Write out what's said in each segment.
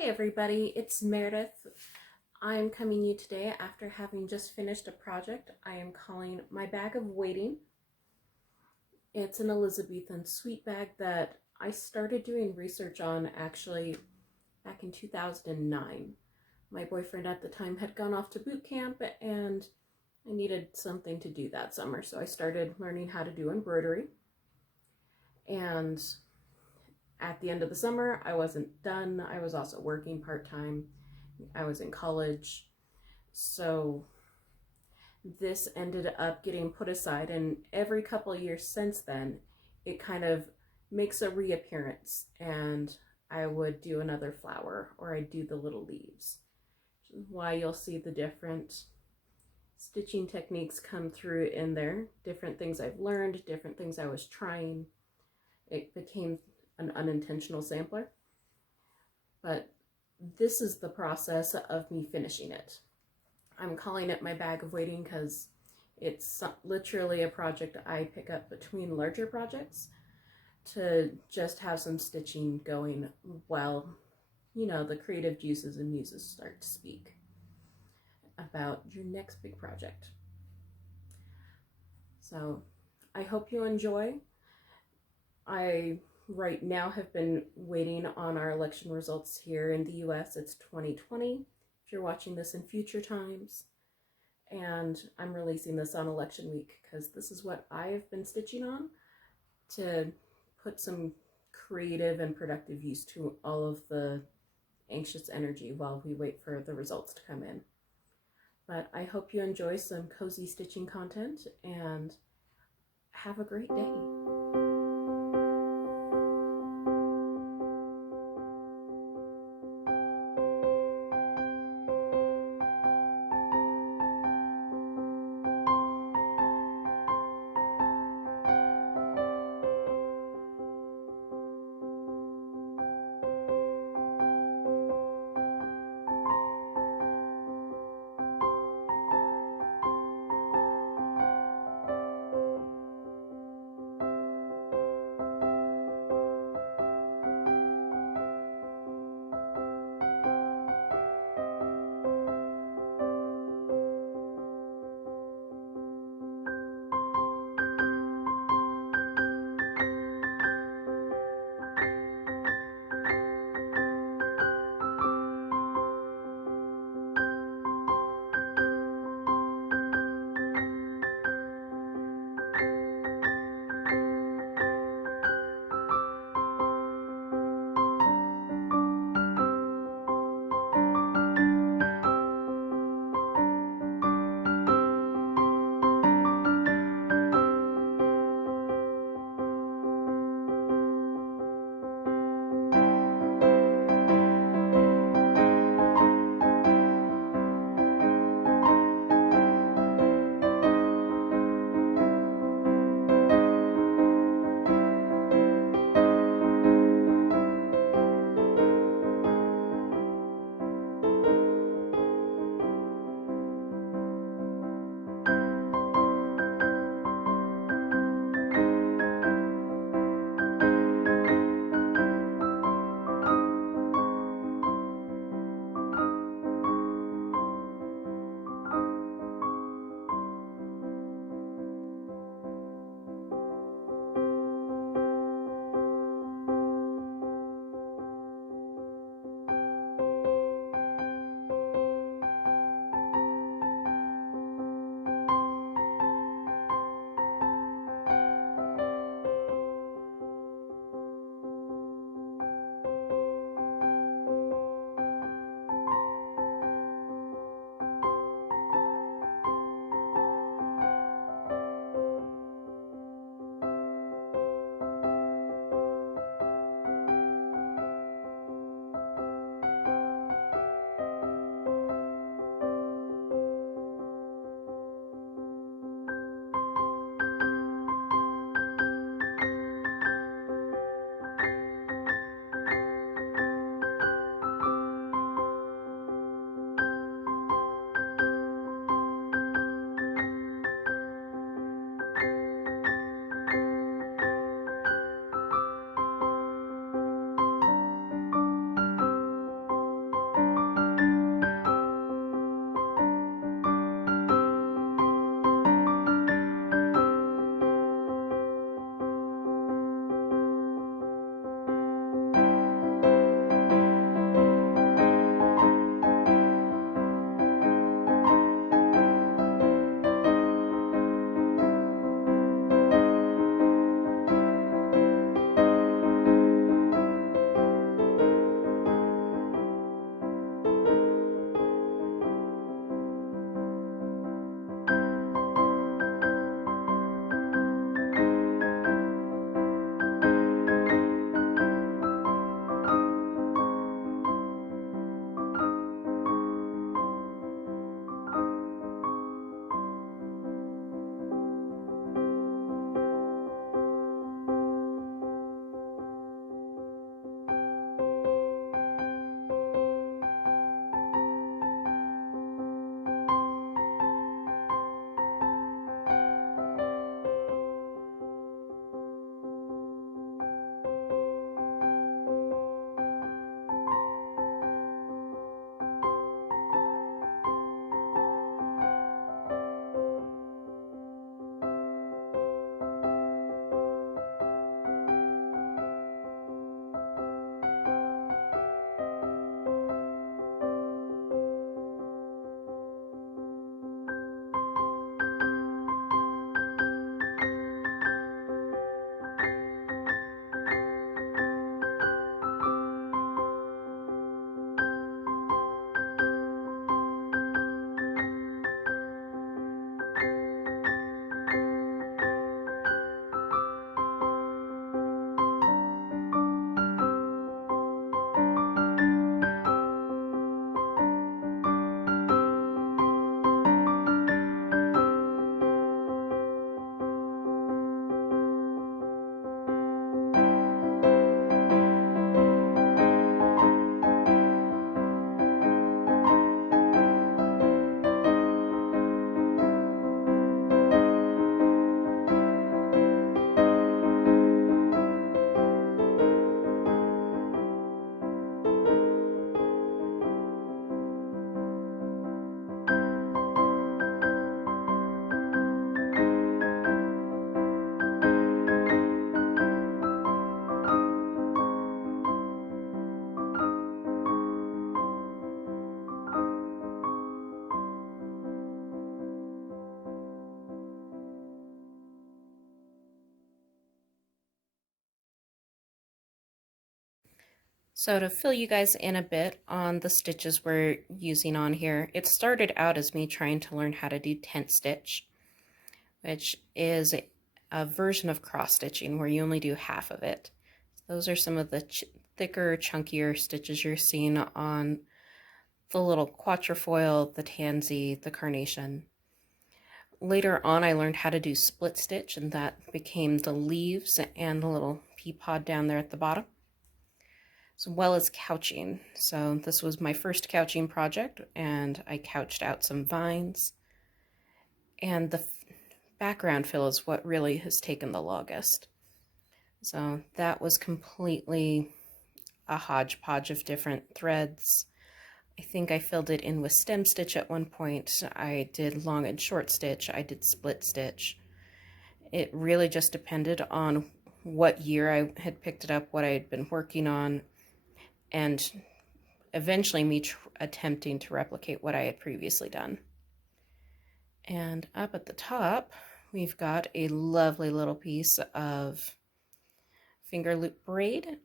Hey everybody, it's Meredith. I'm coming to you today after having just finished a project I am calling My Bag of Waiting. It's an Elizabethan sweet bag that I started doing research on actually back in 2009. My boyfriend at the time had gone off to boot camp and I needed something to do that summer, so I started learning how to do embroidery. And at the end of the summer, I wasn't done. I was also working part-time. I was in college. So this ended up getting put aside, and every couple of years since then, it kind of makes a reappearance, and I would do another flower or I'd do the little leaves. Which is why you'll see the different stitching techniques come through in there. Different things I've learned, different things I was trying. It became an unintentional sampler, but this is the process of me finishing it. I'm calling it My Bag of Waiting because it's literally a project I pick up between larger projects to just have some stitching going while, you know, the creative juices and muses start to speak about your next big project. So I hope you enjoy. I right now have been waiting on our election results here in the US. It's 2020 if you're watching this in future times, and I'm releasing this on election week because this is what I've been stitching on to put some creative and productive use to all of the anxious energy while we wait for the results to come in. But I hope you enjoy some cozy stitching content and have a great day. So to fill you guys in a bit on the stitches we're using on here, it started out as me trying to learn how to do tent stitch, which is a version of cross stitching where you only do half of it. Those are some of the thicker, chunkier stitches you're seeing on the little quatrefoil, the tansy, the carnation. Later on, I learned how to do split stitch, and that became the leaves and the little pea pod down there at the bottom, as well as couching. So this was my first couching project, and I couched out some vines. And the background fill is what really has taken the longest. So that was completely a hodgepodge of different threads. I think I filled it in with stem stitch at one point. I did long and short stitch. I did split stitch. It really just depended on what year I had picked it up, what I had been working on, and eventually me attempting to replicate what I had previously done. And up at the top, we've got a lovely little piece of finger loop braid.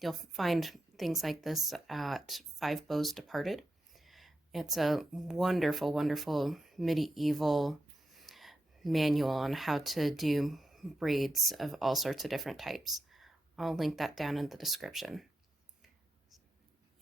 You'll find things like this at Five Bows Departed. It's a wonderful, wonderful medieval manual on how to do braids of all sorts of different types. I'll link that down in the description.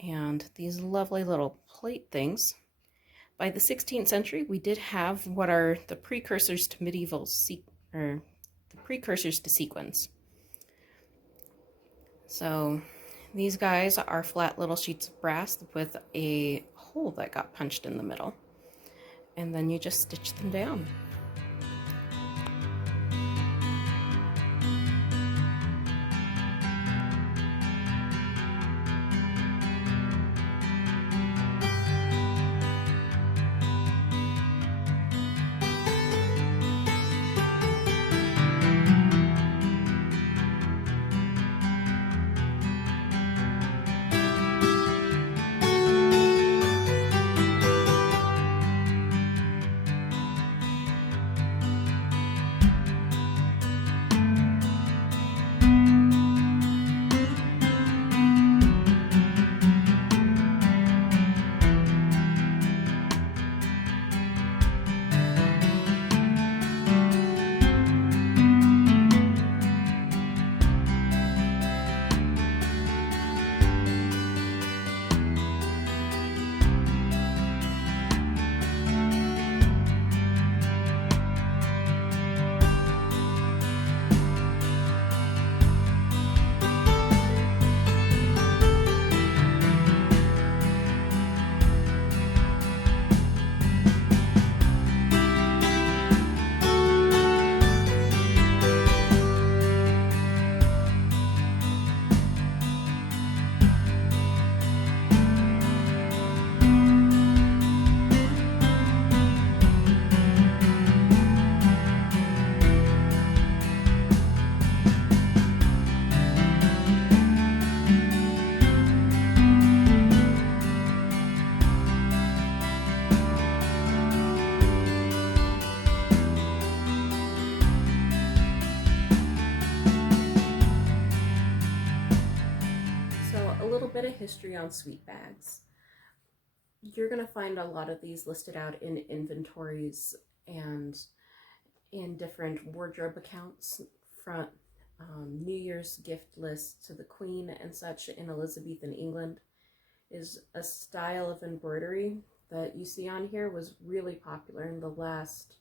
And these lovely little plate things. By the 16th century, we did have what are the precursors to medieval the precursors to sequins. So these guys are flat little sheets of brass with a hole that got punched in the middle. And then you just stitch them down. Bit of history on sweet bags. You're going to find a lot of these listed out in inventories and in different wardrobe accounts, from New Year's gift lists to the Queen and such in Elizabethan England. Is a style of embroidery that you see on here was really popular in the last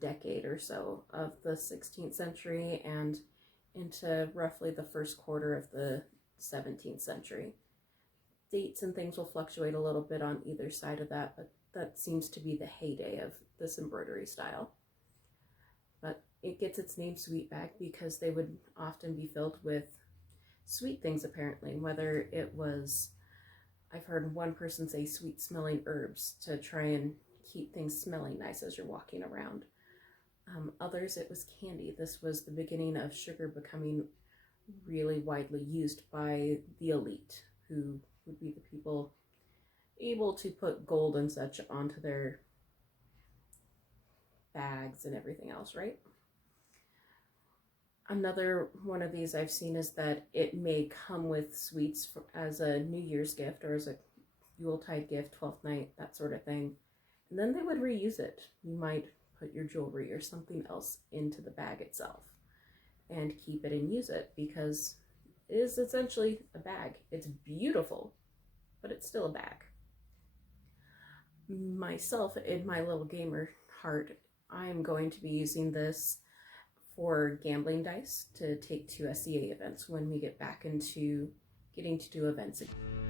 decade or so of the 16th century and into roughly the first quarter of the 17th century. Dates and things will fluctuate a little bit on either side of that, but that seems to be the heyday of this embroidery style. But it gets its name sweet bag because they would often be filled with sweet things, apparently, whether it was, I've heard one person say sweet smelling herbs to try and keep things smelling nice as you're walking around. Others, it was candy. This was the beginning of sugar becoming really widely used by the elite, who would be the people able to put gold and such onto their bags and everything else, right? Another one of these I've seen is that it may come with sweets as a New Year's gift or as a Yuletide gift, 12th night, that sort of thing. And then they would reuse it. You might put your jewelry or something else into the bag itself and keep it and use it, because it is essentially a bag. It's beautiful, but it's still a bag. Myself, in my little gamer heart, I am going to be using this for gambling dice to take to SEA events when we get back into getting to do events again.